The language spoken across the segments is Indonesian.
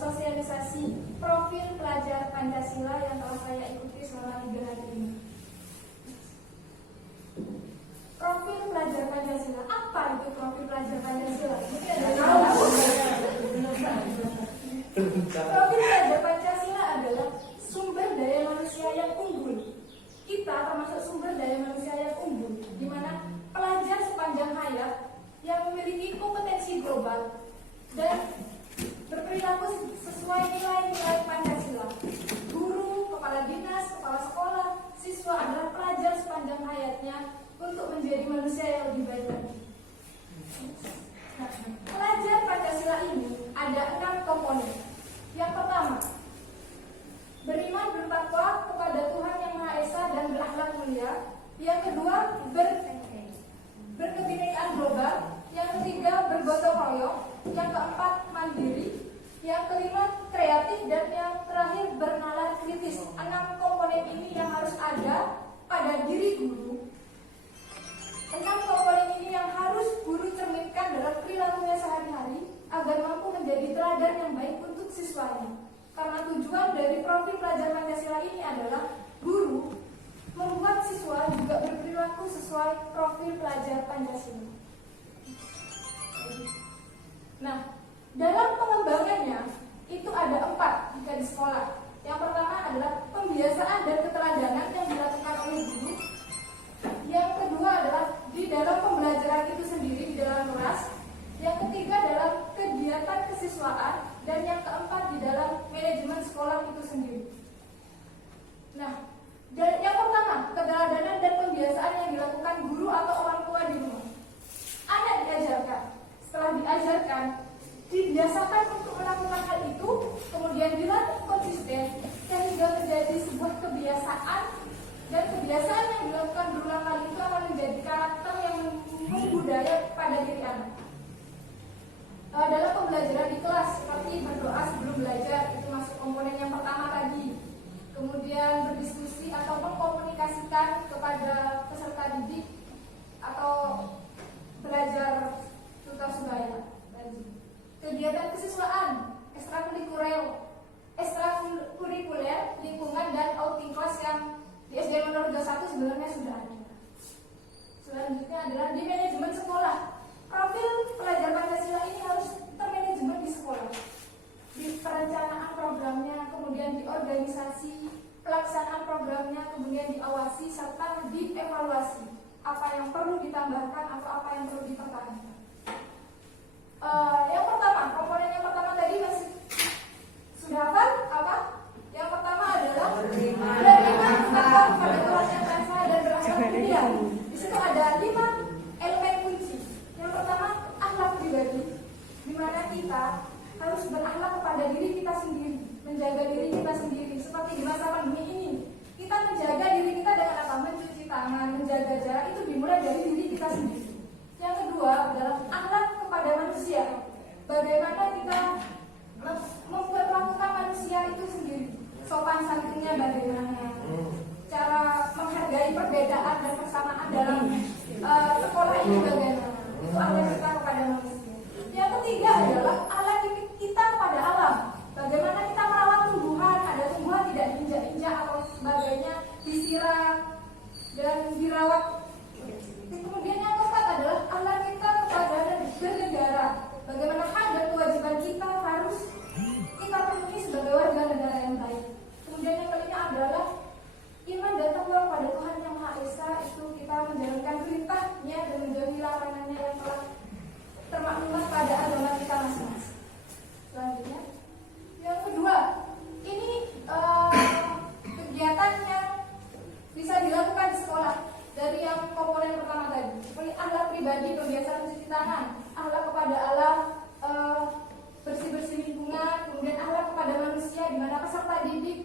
sosialisasi profil pelajar Pancasila yang telah saya ikuti selama 3 hari ini. Profil pelajar Pancasila, apa itu profil pelajar Pancasila? Mungkin ada yang tahu. Profil pelajar Pancasila adalah sumber daya manusia yang unggul. Kita termasuk sumber daya manusia yang unggul, di mana pelajar sepanjang hayat yang memiliki kompetensi global dan berperilaku sesuai nilai-nilai Pancasila. Guru, kepala dinas, kepala sekolah, siswa adalah pelajar sepanjang hayatnya untuk menjadi manusia yang lebih baik lagi. Pelajar Pancasila ini ada 6 komponen. Yang pertama, beriman bertakwa kepada Tuhan Yang Maha Esa dan berakhlak mulia. Yang kedua, berkebinekaan global. Yang ketiga, bergotong royong. Yang keempat, mandiri. Yang kelima, kreatif. Dan yang terakhir, bernalar kritis. 6 komponen ini yang harus ada pada diri guru. 6 komponen ini yang harus guru cerminkan dalam perilakunya sehari-hari agar mampu menjadi teladan yang baik untuk siswanya. Karena tujuan dari profil pelajar Pancasila ini adalah guru membuat siswa juga berperilaku sesuai profil pelajar Pancasila. Nah, dalam pengembangannya itu ada 4 jika di sekolah. Yang pertama adalah pembiasaan dan keteladanan yang dilakukan oleh guru. Yang kedua adalah di dalam pembelajaran itu sendiri di dalam kelas. Yang ketiga adalah kegiatan kesiswaan. Dan yang keempat di dalam manajemen sekolah itu sendiri. Nah, yang pertama, keteladanan dan pembiasaan yang dilakukan guru atau orang tua di rumah. Anak diajarkan, setelah diajarkan, dibiasakan untuk melakukan hal itu, kemudian dilatih konsisten, sehingga menjadi sebuah kebiasaan, dan kebiasaan yang dilakukan berulang kali itu akan menjadi karakter yang membudaya pada diri anak. Dalam pembelajaran di kelas, seperti berdoa sebelum belajar, itu masuk komponen yang pertama tadi. Kemudian berdiskusi atau mengkomunikasikan kepada peserta didik atau belajar tutor sebaya. Kegiatan kesiswaan, ekstrakurikuler, lingkungan, dan outing kelas yang di SD Nomor 21 sebenarnya sudah ada. Selanjutnya adalah di manajemen sekolah. Profil pelajar Pancasila ini harus termanajemen di sekolah, di perencanaan programnya, kemudian di organisasi pelaksanaan programnya, kemudian diawasi serta dievaluasi apa yang perlu ditambahkan atau apa yang perlu dipertahankan. Yang pertama, komponen yang pertama tadi masih sudah hafal apa? Yang pertama adalah beriman bertakwa kepada Tuhan Yang Maha Esa dan berakhlak mulia. Di situ ada 5 elemen kunci. Yang pertama, akhlak pribadi, di mana kita harus berakhlak kepada diri kita sendiri, menjaga diri kita sendiri. Seperti di masa pandemi ini, kita menjaga diri kita dengan apa? Mencuci tangan, menjaga jarak, itu dimulai dari diri kita sendiri. Yang kedua adalah akhlak kepada manusia. Bagaimana kita memperlakukan manusia itu sendiri. Sopan santunnya bagaimana, cara menghargai perbedaan dan persamaan dalam sekolah ini bagaimana. Itu akhlak kita kepada manusia. Yang ketiga adalah akhlak kita kepada alam. Bagaimana kita merawat tumbuhan, ada tumbuhan tidak diinjak-injak atau sebagainya, disiram dan dirawat. Kemudian yang keempat adalah akhlak kita kepada bernegara. Bagaimana hak dan kewajiban kita harus kita penuhi sebagai warga negara yang baik. Kemudian yang kelima adalah iman dan takwa kepada Tuhan Yang Maha Esa, itu kita menjalankan perintahnya dan menjauhi larangannya yang telah termaknum pada agama kita masing-masing. Selanjutnya, yang kedua, ini kegiatan yang bisa dilakukan di sekolah dari yang komponen pertama tadi, seperti akhlak pribadi, kebiasaan mencuci tangan, akhlak kepada alam, bersih-bersih lingkungan, kemudian akhlak kepada manusia, di mana peserta didik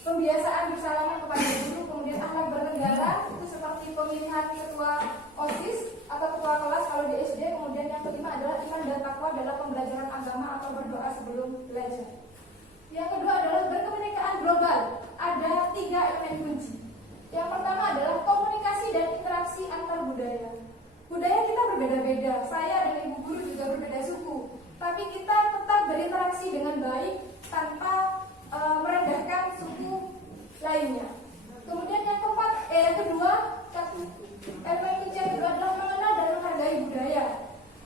pembiasaan bersalaman kepada guru, kemudian akhlak bernegara, itu seperti pemilihan ketua OSIS atau ketua kelas kalau di SD. Kemudian yang kelima adalah iman dan takwa dalam pembelajaran agama atau berdoa sebelum belajar. Yang kedua adalah berkebinekaan global. Ada 3 elemen kunci. Yang pertama adalah komunikasi dan interaksi antar budaya. Budaya kita berbeda-beda. Saya dan ibu guru juga berbeda suku, tapi kita tetap berinteraksi dengan baik tanpa merendahkan suku lainnya. Kemudian yang kedua, elemen kunci yang kedua adalah mengenal dan menghargai budaya.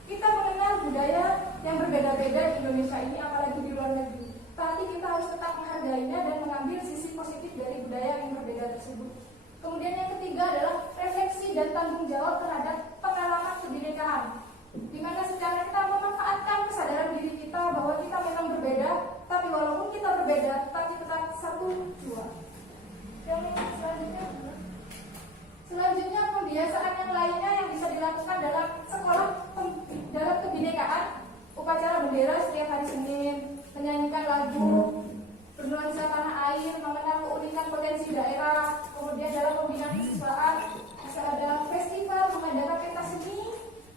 Kita mengenal budaya yang berbeda-beda di Indonesia ini, apalagi di luar negeri. Tapi kita harus tetap menghargainya dan mengambil sisi positif dari budaya yang berbeda tersebut. Kemudian yang ketiga adalah refleksi dan tanggung jawab terhadap pengalaman kebinekaan, di mana secara kita memanfaatkan kesadaran diri kita bahwa kita memang berbeda, tapi walaupun kita berbeda, tapi tetap satu jua. Yang selanjutnya pembiasaan yang lainnya yang bisa dilakukan dalam sekolah dalam kebinekaan, upacara bendera setiap hari Senin, menyanyikan lagu, bernuansa tanah air, mengenal keunikan potensi daerah. Kemudian dalam pembinaan kesiswaan bisa ada festival mengadakan pentas seni,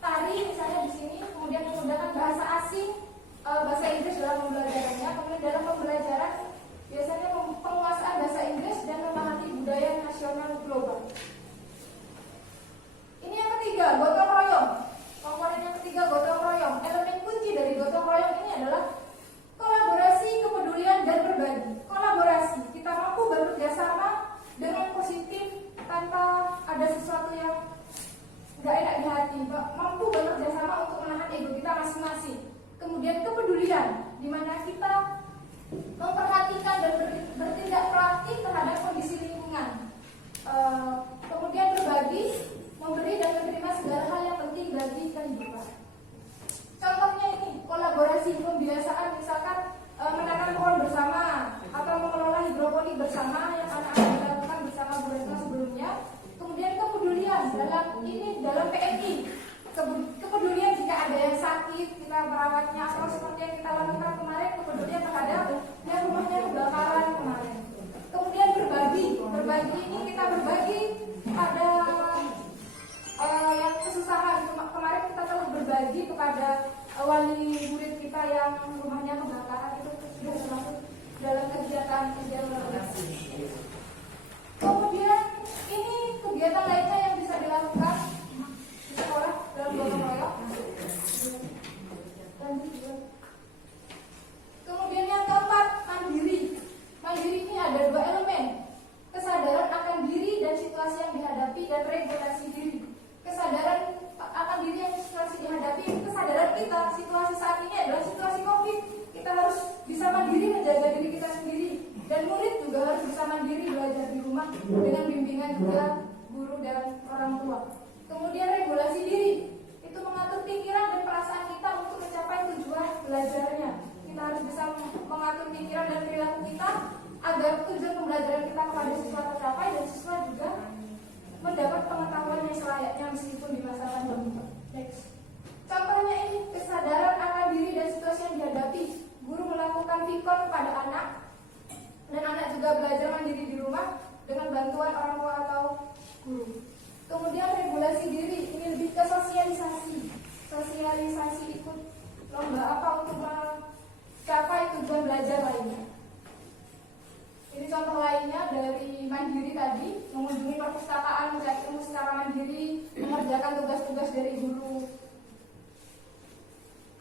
tari misalnya di sini. Kemudian menggunakan bahasa asing, bahasa Inggris dalam pembelajarannya. Kemudian dalam pembelajaran biasanya penguasaan bahasa Inggris dan memahami budaya nasional global. Ini yang ketiga, gotong royong. Komponen yang ketiga, gotong royong. Elemen kunci dari gotong royong ini adalah kolaborasi, kepedulian, dan berbagi. Kolaborasi, kita mampu bekerja sama dengan positif tanpa ada sesuatu yang nggak enak di hati. Mampu bekerja sama untuk menahan ego kita masing-masing. Kemudian kepedulian, di mana kita memperhatikan dan bertindak proaktif terhadap kondisi lingkungan. Kemudian berbagi, memberi dan menerima segala hal yang penting bagi kehidupan. Contohnya ini, kolaborasi pembiasaan, misalkan menanam pohon bersama atau mengelola hidroponik bersama yang anak-anak dilakukan bersama Bu Retno sebelumnya. Kemudian kepedulian dalam PMI, kepedulian jika ada yang sakit kita merawatnya, atau seperti yang kita lakukan kemarin, kepedulian terhadap yang rumahnya kebakaran kemarin. Kemudian berbagi ini kita berbagi pada yang kesusahan. Kemarin kita telah berbagi kepada wali murid kita yang rumahnya kebakaran, itu sudah termasuk dalam kegiatan. Kemudian ini kegiatan lainnya yang bisa dilakukan di sekolah dalam gotong royong. Kemudian yang keempat, mandiri. Mandiri ini ada dua elemen: kesadaran akan diri dan situasi yang dihadapi, dan regulasi diri. Kesadaran akan diri yang situasi dihadapi, kesadaran kita situasi saat ini adalah situasi COVID. Kita harus bisa mandiri menjaga diri kita sendiri, dan murid juga harus bisa mandiri belajar di rumah dengan bimbingan juga guru dan orang tua. Kemudian regulasi diri, itu mengatur pikiran dan perasaan kita untuk mencapai tujuan belajarnya. Kita harus bisa mengatur pikiran dan perilaku kita agar tujuan pembelajaran kita kepada siswa tercapai dan siswa juga mendapat pengetahuan yang selayaknya meskipun di masa pandemi. Next. Contohnya ini, kesadaran akan diri dan situasi yang dihadapi. Guru melakukan vikon kepada anak, dan anak juga belajar mandiri di rumah dengan bantuan orang tua atau guru. Kemudian regulasi diri, ini lebih ke sosialisasi ikut lomba apa untuk mencapai tujuan belajar lainnya. Ini contoh lainnya dari mandiri tadi, mengunjungi perpustakaan, mencari ilmu secara mandiri, mengerjakan tugas-tugas dari guru.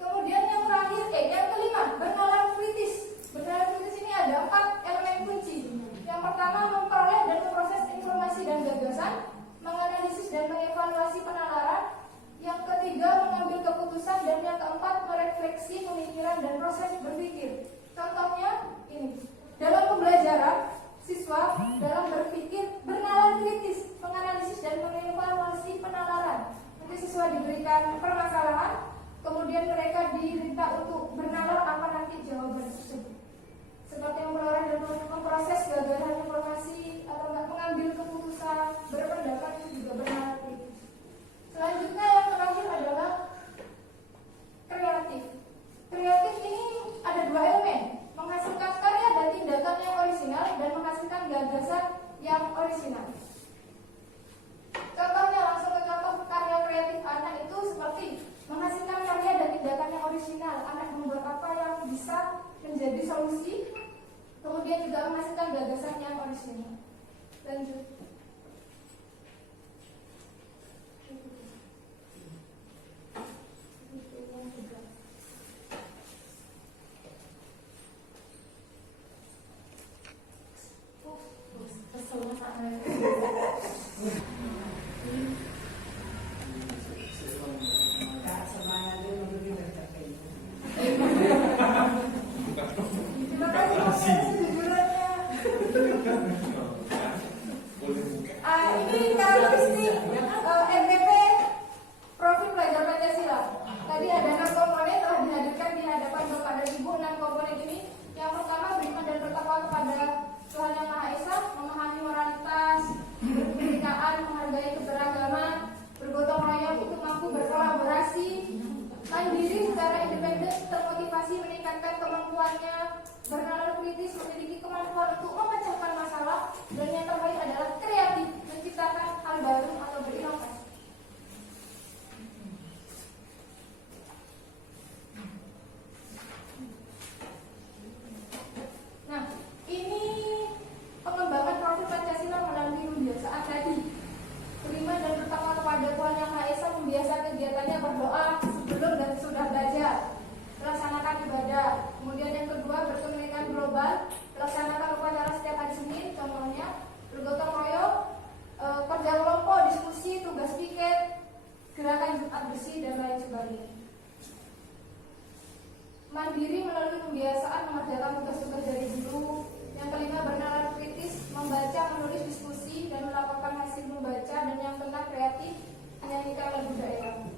Kemudian yang terakhir, yang kelima, bernalar kritis. Bernalar kritis ini ada 4 elemen kunci. Yang pertama, memperoleh dan memproses informasi dan gagasan, menganalisis dan mengevaluasi penalaran. Yang ketiga, mengambil keputusan, dan yang keempat, merefleksi pemikiran dan proses berpikir. Contohnya ini, dalam pembelajaran, siswa dalam berpikir bernalar kritis, menganalisis dan mengevaluasi penalaran. Nanti siswa diberikan permasalahan, kemudian mereka diminta untuk bernalar apa nanti jawaban tersebut. Seperti memperoleh dan memproses gagasan informasi atau mengambil keputusan, berpendapat, itu juga bernalar kritis. Selanjutnya yang terakhir adalah kreatif. Kreatif ini ada 2 elemen: menghasilkan karya dan tindakan yang orisinal, dan menghasilkan gagasan yang orisinal. Contohnya, langsung ke contoh karya kreatif anak itu seperti menghasilkan karya dan tindakan yang orisinal. Anak membuat apa yang bisa menjadi solusi, kemudian juga menghasilkan gagasan yang orisinal. Lanjut. Terima kasih sejujurnya. Ini karakteristik NPP profil pelajar Pancasila. Tadi ada 6 komponen telah dihadirkan di hadapan Bapak dan Ibu. 6 komponen ini, yang pertama beriman dan bertakwa kepada Tuhan Yang Maha Esa, memahami moralitas, berkebinekaan, menghargai keberagaman, bergotong royong, itu mampu berkolaborasi, mandiri secara independen, termotivasi, meningkatkan kemampuannya, bernalar kritis, memiliki kemampuan untuk memecahkan masalah, dan yang terbaik adalah kreatif, menciptakan hal baru atau berinovasi. Nah, ini pengembangan profil Pancasila melalui pembiasaan tadi. Beriman dan bertakwa kepada Tuhan Yang Maha Esa, membiasakan kegiatannya berdoa sebelum dan sudah belajar, melaksanakan ibadah. Kemudian yang kedua, berkomunikasi global, melaksanakan upacara setiap hari Senin, contohnya bergotong royong, kerja kelompok, diskusi, tugas piket, gerakan Jumat bersih, dan lain sebagainya. Mandiri melalui pembiasaan mengerjakan tugas-tugas dari guru. Yang kelima, bernalar kritis, membaca, menulis, diskusi, dan melaporkan hasil membaca. Dan yang keenam, kreatif, menyanyikan lagu daerah.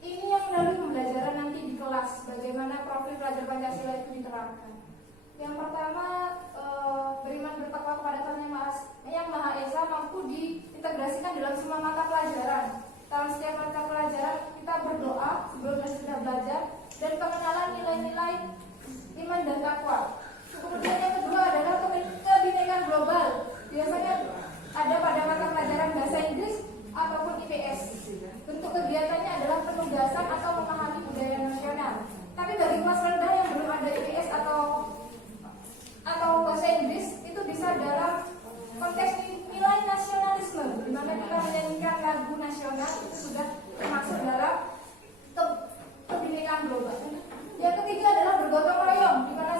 Ini yang melalui pembelajaran nanti di kelas, bagaimana profil pelajar Pancasila itu diterapkan. Yang pertama, beriman bertakwa kepada Tuhan Yang Maha Esa mampu diintegrasikan dalam semua mata pelajaran. Dalam setiap mata pelajaran kita berdoa sebelum dan sudah belajar, dan pengenalan nilai-nilai iman dan takwa. Kemudian yang kedua adalah kebinekaan global. Biasanya ada pada mata pelajaran bahasa Inggris ataupun IPS. Bentuk kegiatannya adalah penugasan atau memahami budaya nasional. Tapi bagi kelas rendah yang belum ada IPS atau bahasa Inggris, itu bisa dalam konteks nilai nasionalisme, di mana kita menyanyikan lagu nasional, itu sudah termasuk dalam kebinekaan global. Yang ketiga adalah bergotong royong, di mana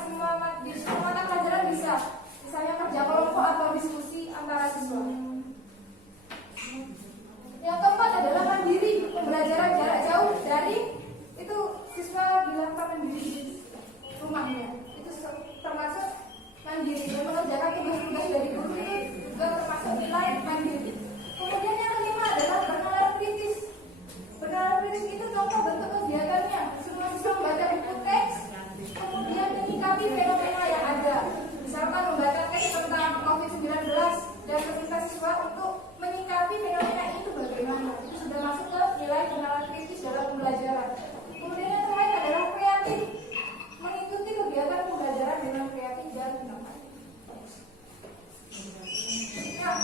di semua mata pelajaran bisa, misalnya kerja kelompok atau diskusi antara siswa. Yang keempat adalah mandiri, pembelajaran jarak jauh dari itu siswa dilakukan mandiri di rumahnya, itu termasuk mandiri, dan mengerjakan tugas-tugas dari guru itu juga termasuk nilai mandiri. Kemudian yang kelima adalah bernalar kritis. Bernalar kritis itu contoh bentuk kegiatannya, semua siswa membaca buku teks, kemudian menyikapi fenomena yang ada. Misalkan membaca teks tentang COVID-19 dan meminta siswa untuk menyikapi fenomena itu bagaimana. Itu sudah masuk ke nilai bernalar kritis dalam pembelajaran. Kemudian yang terakhir adalah kreatif, mengikuti kegiatan pembelajaran dengan kreatif dan inovasi. Nah,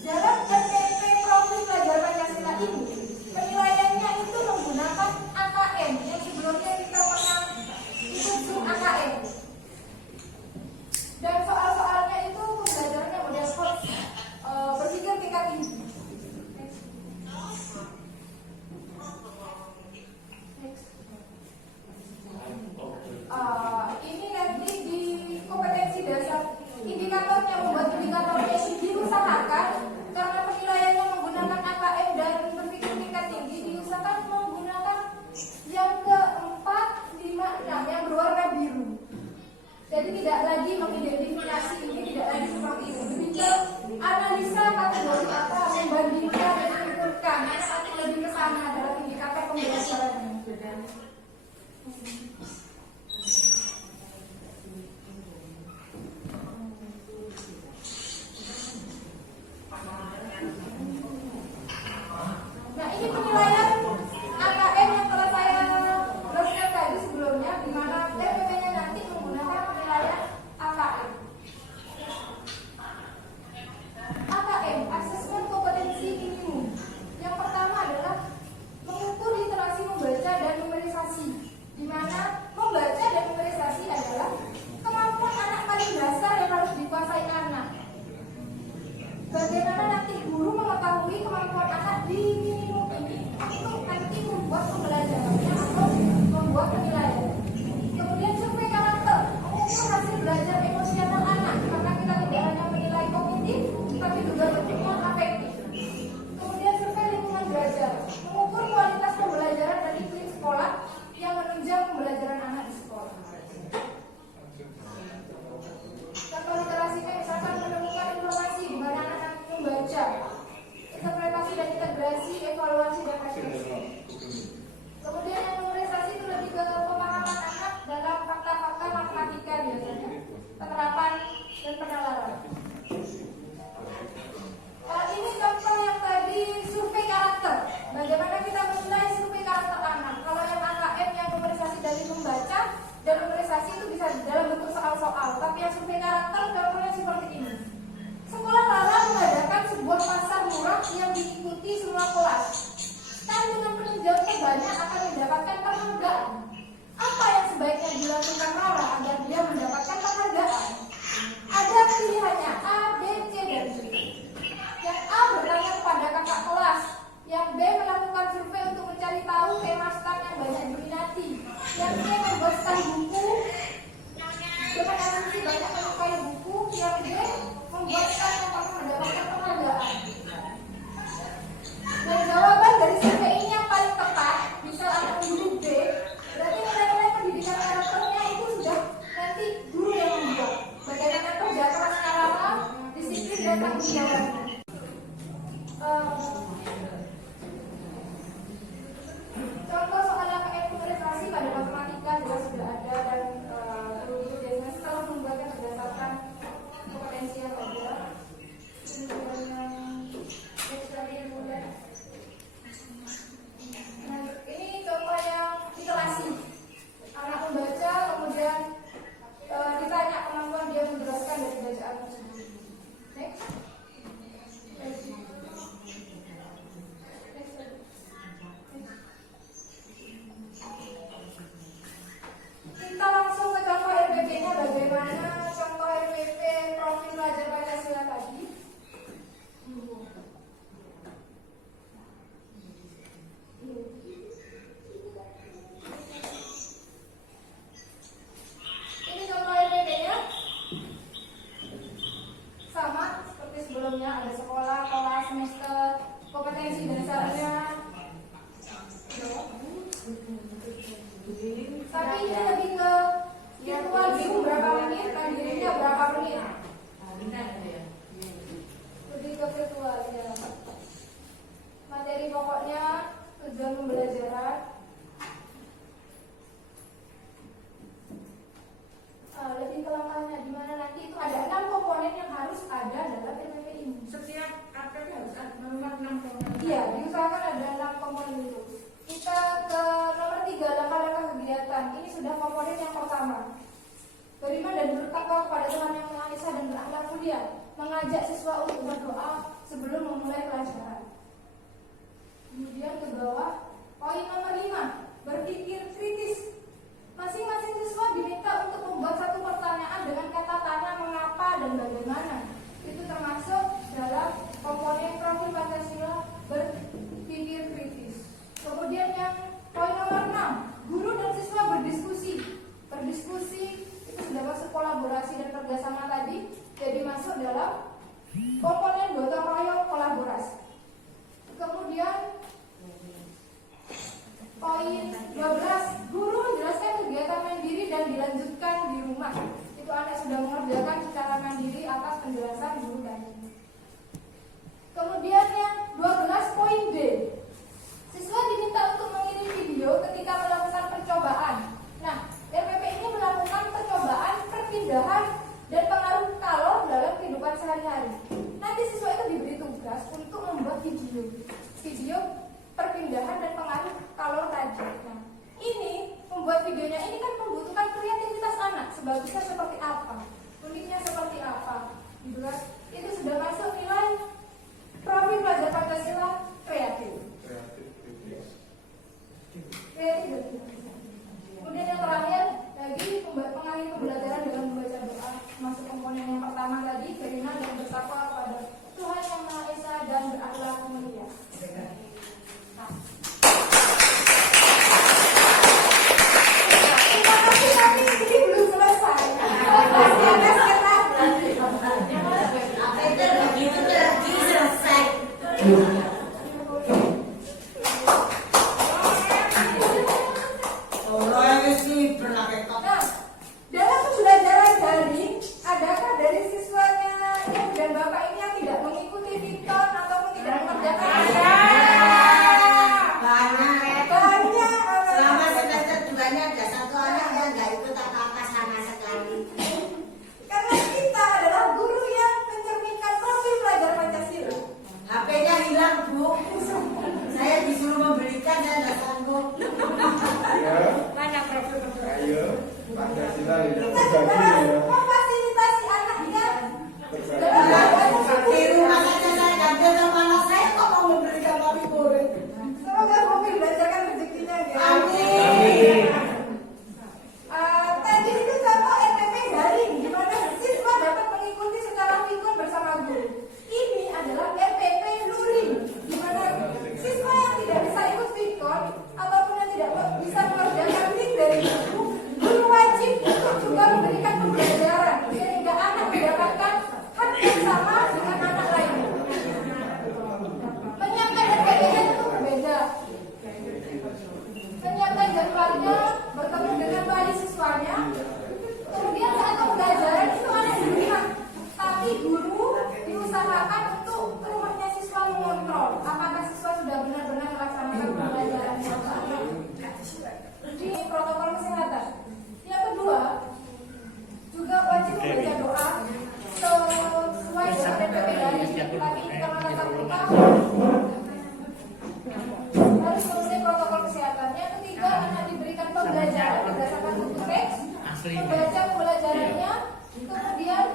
dalam NPP profil pelajar Pancasila ini, penilaiannya itu menggunakan AKM yang sebelumnya kita pernah ikut Zoom AKM. Dan soal-soalnya itu pembelajarannya model berpikir tingkat tinggi. Ini nanti di kompetensi dasar indikatornya, membuat indikatornya diusahakan karena penilaiannya menggunakan AKM dan berpikir tingkat tinggi, diusahakan menggunakan yang keempat, 5, 6 yang berwarna biru. Jadi tidak lagi mengidentifikasi, ini tidak lagi seperti itu. Lebih ke analisa kategori apa, membandingkan dan mengukurkan, lebih ke sana dalam indikator pembelajarannya. Nah, ini penilaian AKM yang telah saya jelaskan tadi sebelumnya, di mana TPP-nya nanti menggunakan penilaian AKM. AKM, Assessment Kompetensi Minimum. Yang pertama adalah mengukur literasi membaca dan numerisasi, di mana pertama. Beriman dan bertakwa kepada Tuhan Yang Maha Esa dan berakhlak mulia. Mengajak siswa untuk berdoa sebelum memulai pelajaran. Kemudian ke bawah, poin nomor 5, berpikir kritis. Masing-masing siswa diminta untuk membuat satu pertanyaan dengan kata tanya mengapa dan bagaimana. Itu termasuk dalam komponen profil Pancasila berpikir kritis. Kemudian yang poin nomor 6, guru dan siswa berdiskusi. Berdiskusi itu sudah masuk kolaborasi dan kerjasama tadi, jadi masuk dalam komponen gotong royong kolaborasi. Kemudian poin 12, guru menjelaskan kegiatan mandiri dan dilanjutkan di rumah. Itu anak sudah mengerjakan secara mandiri atas penjelasan guru tadi. Kemudian yang 12 poin D, siswa diminta untuk mengirim video ketika melakukan percobaan. Nah, RPP ini melakukan percobaan perpindahan dan pengaruh kalor dalam kehidupan sehari-hari. Nanti siswa itu diberi tugas untuk membuat video perpindahan dan pengaruh kalor tadi. Nah, ini membuat videonya ini kan membutuhkan kreativitas anak. Sebagusnya seperti apa, uniknya seperti apa, gitu kan? Itu sudah masuk nilai profil pelajar Pancasila kreatif. Kemudian yang terakhir lagi mengakhiri pembelajaran dengan membaca doa. Masuk komponen yang pertama tadi, beriman dan bertakwa kepada Tuhan Yang Maha Esa dan berakhlak mulia. Terima kasih, tapi ini belum selesai. Masih ada sekitar. Nah, dalam pembelajaran daring, adakah dari siswanya dan bapak ini yang tidak mengikuti Victor ataupun tidak mengerjakan? Banyak. Selama semester 2-nya ada satu anak yang nggak ikut apa-apa sama sekali. Karena kita adalah guru yang mencerminkan profil pelajar Pancasila. HP-nya hilang, Bu. Saya disuruh membelikan dan nggak sanggup. Mana profil? Ayo, Pancasila tidak Kita juga berbagi harus ya. memfasilitasi anaknya dalam Di belajar. rumah saja saya ganti sama anak saya kok mau memberikan tapi goreng. Semoga profil belajarkan rezekinya ya. Amin. Tadi itu contoh RPP daring di mana siswa dapat mengikuti secara pikun bersama guru. Ini adalah RPP luring di mana siswa yang tidak bisa ikut pikun ataupun yang tidak bisa mengerjakan link dari guru wajib untuk juga memberikan pembelajaran sehingga anak mendapatkan hak yang sama dengan anak lain. Menyiapkan RPP-nya itu berbeda. Menyiapkan jadwalnya, bertemu dengan wali siswanya. Kemudian saat pembelajaran itu anak di rumah, tapi guru diusahakan untuk ke rumahnya siswa mengontrol apakah siswa sudah benar-benar melaksanakan pembelajarannya. Di protokol kesehatan. Yang kedua, juga wajib membaca doa sesuai dengan RPP dari tadi karena tatap muka harus memenuhi protokol kesehatan. Yang ketiga, anak diberikan pembelajaran berdasarkan buku teks, membaca pembelajarannya, kemudian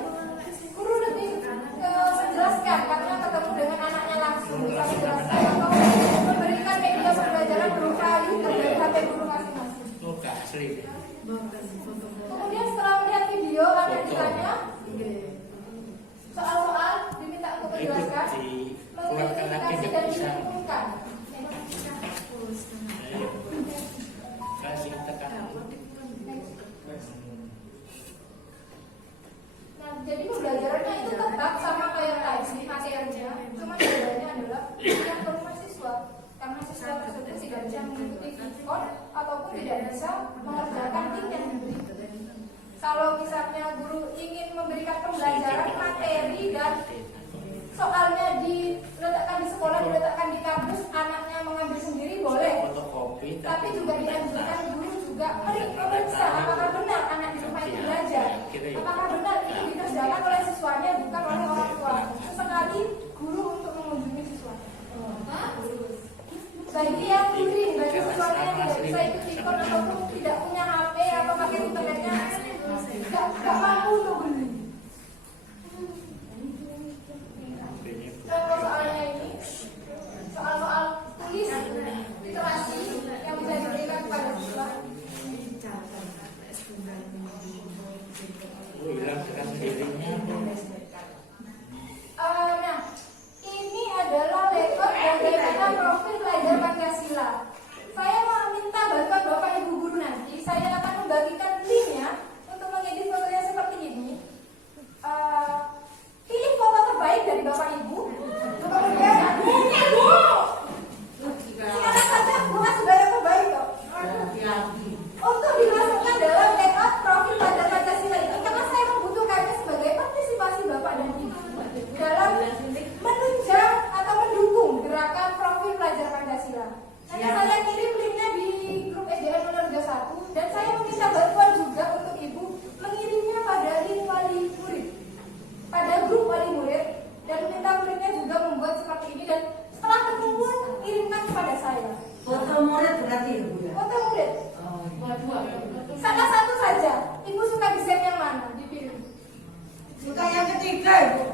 guru lebih menjelaskan karena ketemu dengan anaknya langsung bisa menjelaskan atau memberikan media pembelajaran berupa user dari HP guru masing-masing. Kemudian setelah melihat video anak ditanya soal-soal diminta untuk menjelaskan, mengidentifikasi dan menyimpulkan. Nah, jadi pembelajarannya itu tetap sama kayak tadi materinya, cuma bedanya adalah yang ke rumah siswa karena siswa tersebut tidak bisa mengikuti Victor ataupun tidak bisa mengerjakan link yang diberi. Kalau misalnya guru ingin memberikan pembelajaran materi dan soalnya diletakkan di sekolah, diletakkan di kampus, anaknya mengambil sendiri boleh. Tapi juga dianjurkan guru juga memeriksa apakah benar anak di rumah itu belajar, apakah benar itu dikerjakan oleh siswanya bukan oleh orang tua. Sesekali guru untuk mengunjungi siswanya. Bagi yang luring, bagi siswanya yang tidak bisa ikut Victor ataupun tidak punya HP atau pakai internetnya berarti ya Bu ya? Foto murid. Oh, iya. Dua-dua. Salah satu saja. Ibu suka desain yang mana? Dipilih. Suka yang ketiga Ibu.